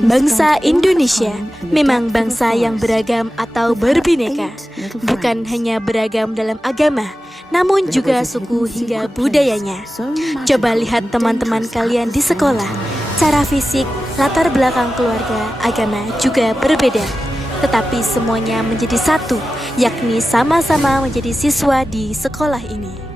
Bangsa Indonesia memang bangsa yang beragam atau berbineka, bukan hanya beragam dalam agama, namun juga suku hingga budayanya. Coba lihat teman-teman kalian di sekolah, cara fisik, latar belakang keluarga, agama juga berbeda. Tetapi semuanya menjadi satu, yakni sama-sama menjadi siswa di sekolah ini.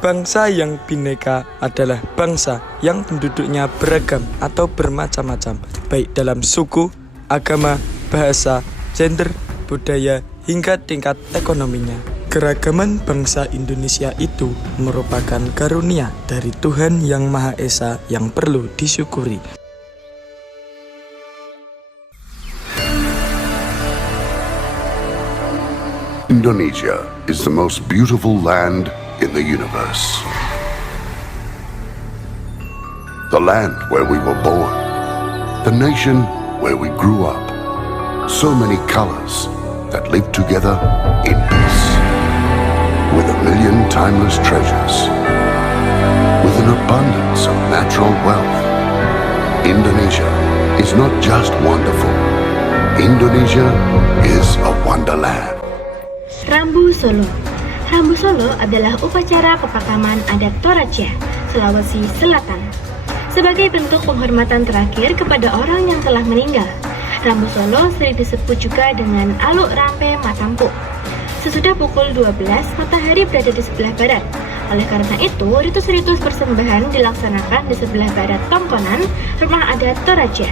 Bangsa yang bineka adalah bangsa yang penduduknya beragam atau bermacam-macam, baik dalam suku, agama, bahasa, gender, budaya, hingga tingkat ekonominya. Keragaman bangsa Indonesia itu merupakan karunia dari Tuhan Yang Maha Esa yang perlu disyukuri. Indonesia is the most beautiful land in the universe. The land where we were born, the nation where we grew up. So many colors that live together in peace. With a million timeless treasures, with an abundance of natural wealth. Indonesia is not just wonderful. Indonesia is a wonderland. Rambu Solo. Rambu Solo adalah upacara pemakaman adat Toraja, Sulawesi Selatan. Sebagai bentuk penghormatan terakhir kepada orang yang telah meninggal, Rambu Solo sering disebut juga dengan Aluk Rampe Matampu. Sesudah pukul 12, matahari berada di sebelah barat. Oleh karena itu, ritus-ritus persembahan dilaksanakan di sebelah barat Tongkonan, rumah adat Toraja.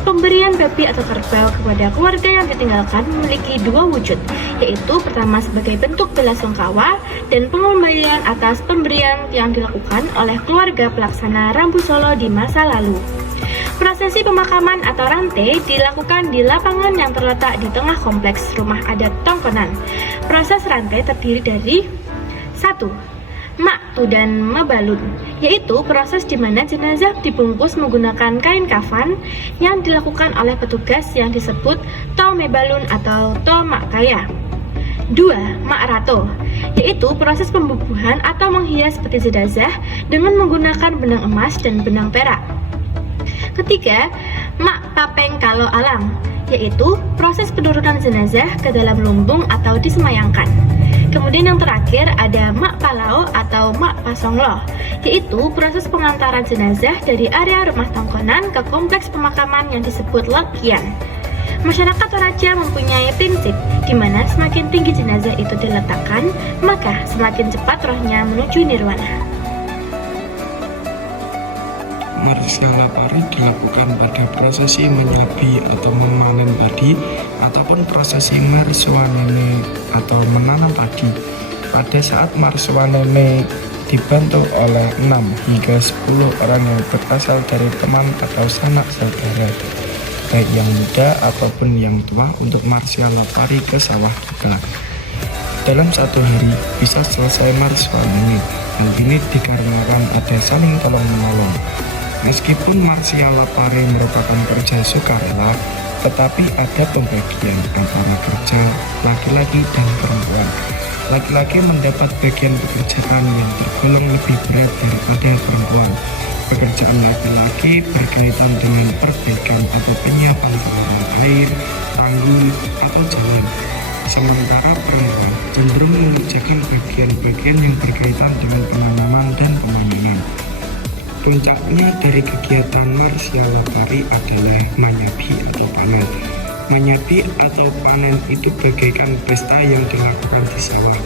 Pemberian babi atau kerbau kepada keluarga yang ditinggalkan memiliki dua wujud, yaitu pertama sebagai bentuk belasungkawa dan pengembalian atas pemberian yang dilakukan oleh keluarga pelaksana Rambu Solo di masa lalu. Prosesi pemakaman atau rante dilakukan di lapangan yang terletak di tengah kompleks rumah adat Tongkonan. Proses rante terdiri dari 1. Maktu dan mebalun, yaitu proses di mana jenazah dibungkus menggunakan kain kafan yang dilakukan oleh petugas yang disebut to mebalun atau to makaya. 2. Makrato, yaitu proses pembubuhan atau menghias peti jenazah dengan menggunakan benang emas dan benang perak. 3. Mak papeng kalo alang, yaitu proses penurunan jenazah ke dalam lumbung atau disemayangkan. Kemudian yang terakhir ada Mak Palau atau Mak Pasonglo, yaitu proses pengantaran jenazah dari area rumah Tongkonan ke kompleks pemakaman yang disebut Lokian. Masyarakat Toraja mempunyai prinsip di mana semakin tinggi jenazah itu diletakkan, maka semakin cepat rohnya menuju nirwana. Marsiala pari dilakukan pada prosesi menyabi atau memanen padi ataupun prosesi marsuanene atau menanam padi. Pada saat marsuanene dibantu oleh 6 hingga 10 orang yang berasal dari teman atau sanak saudara, baik yang muda ataupun yang tua, untuk marsiala pari ke sawah kita. Dalam satu hari bisa selesai marsuanene. Hal ini dikarenakan ada saling tolong-menolong. Meskipun marsiala pari merupakan kerja sukarela, tetapi ada pembagian antara kerja laki-laki dan perempuan. Laki-laki mendapat bagian pekerjaan yang tergolong lebih berat daripada perempuan. Pekerjaan laki-laki berkaitan dengan perbaikan atau penyiapan saluran air, tanggul, atau jalan. Sementara perempuan cenderung mengerjakan bagian-bagian yang berkaitan dengan penanaman dan pemanengan. Puncaknya dari kegiatan marsiala pari adalah manyabi atau panen. Manyabi atau panen itu bagaikan pesta yang dilakukan di sawah.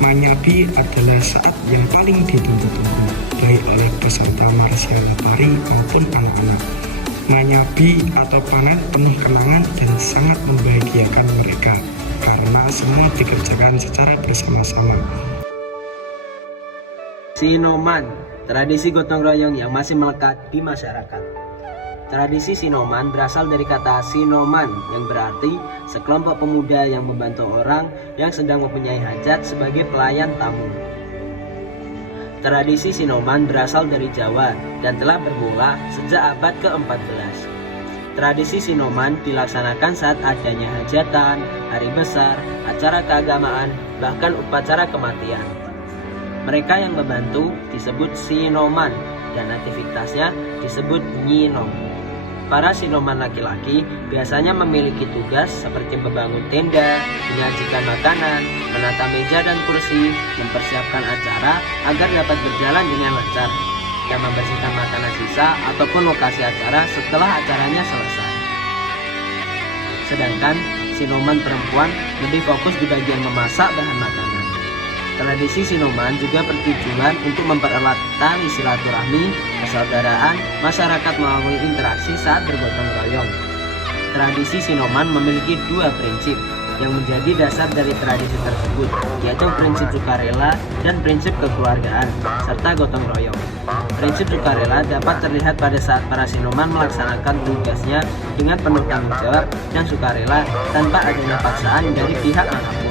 Manyabi adalah saat yang paling ditunggu-tunggu, baik oleh peserta marsiala pari maupun anak-anak. Manyabi atau panen penuh kenangan dan sangat membahagiakan mereka, karena semua dikerjakan secara bersama-sama. Sinoman, tradisi gotong royong yang masih melekat di masyarakat. Tradisi Sinoman berasal dari kata Sinoman yang berarti sekelompok pemuda yang membantu orang yang sedang mempunyai hajat sebagai pelayan tamu. Tradisi Sinoman berasal dari Jawa dan telah bermula sejak abad ke-14. Tradisi Sinoman dilaksanakan saat adanya hajatan, hari besar, acara keagamaan, bahkan upacara kematian. Mereka yang membantu disebut Sinoman dan aktivitasnya disebut Nyinom. para sinoman laki-laki biasanya memiliki tugas seperti membangun tenda, menyajikan makanan, menata meja dan kursi, mempersiapkan acara agar dapat berjalan dengan lancar, dan membersihkan makanan sisa ataupun lokasi acara setelah acaranya selesai. Sedangkan sinoman perempuan lebih fokus di bagian memasak bahan makanan. Tradisi sinoman juga bertujuan untuk mempererat tali silaturahmi, persaudaraan, masyarakat melalui interaksi saat bergotong royong. Tradisi sinoman memiliki dua prinsip yang menjadi dasar dari tradisi tersebut, yaitu prinsip sukarela dan prinsip kekeluargaan, serta gotong royong. Prinsip sukarela dapat terlihat pada saat para sinoman melaksanakan tugasnya dengan penuh tanggung jawab dan sukarela tanpa adanya paksaan dari pihak manapun.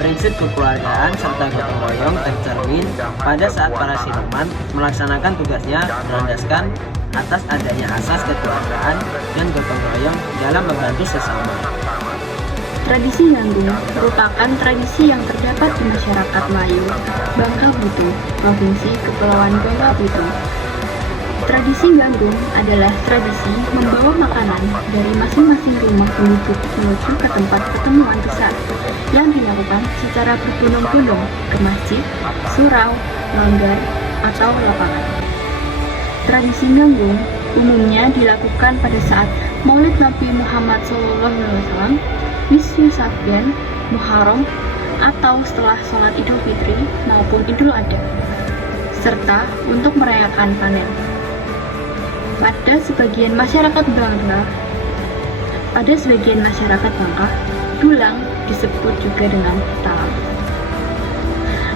Prinsip kekeluargaan serta gotong royong tercermin pada saat para sinoman melaksanakan tugasnya berlandaskan atas adanya asas kekeluargaan dan gotong royong dalam membantu sesama. Tradisi Ganggung merupakan tradisi yang terdapat di masyarakat Melayu, Bangka Belitung, Provinsi Kepulauan Bangka Belitung. Tradisi Ganggung adalah tradisi membawa makanan dari masing-masing rumah penduduk menuju ke tempat pertemuan besar yang dilakukan secara berbondong-bondong ke masjid, surau, langgar, atau lapangan. Tradisi Ganggung umumnya dilakukan pada saat Maulid Nabi Muhammad SAW, Wisnu Safyan, Muharram, atau setelah sholat Idul Fitri maupun Idul Adha, serta untuk merayakan panen. Pada sebagian masyarakat Bangka, dulang disebut juga dengan talam.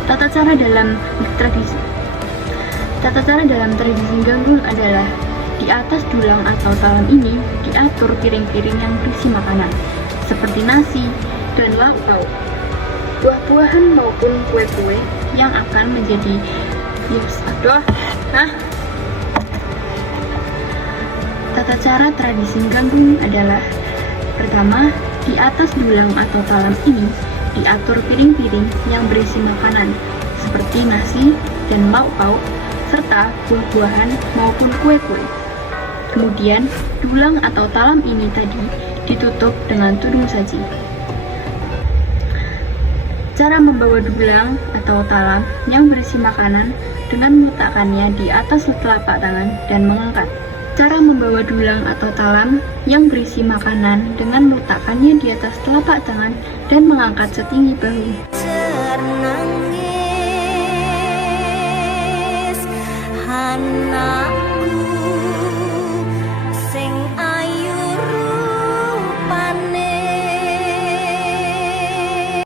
Tata cara dalam tradisi Ganggung adalah di atas dulang atau talam ini diatur piring-piring yang berisi makanan seperti nasi dan lauk pauk, buah-buahan maupun kue-kue yang akan menjadi Tata cara tradisi Ganggung adalah: pertama, di atas dulang atau talam ini diatur piring-piring yang berisi makanan seperti nasi dan lauk pauk serta buah-buahan maupun kue-kue. Kemudian, dulang atau talam ini tadi ditutup dengan tudung saji. Cara membawa dulang atau talam yang berisi makanan dengan meletakkannya di atas telapak tangan dan mengangkat. Cara membawa dulang atau talam yang berisi makanan dengan meletakkannya di atas telapak tangan dan mengangkat setinggi bahu.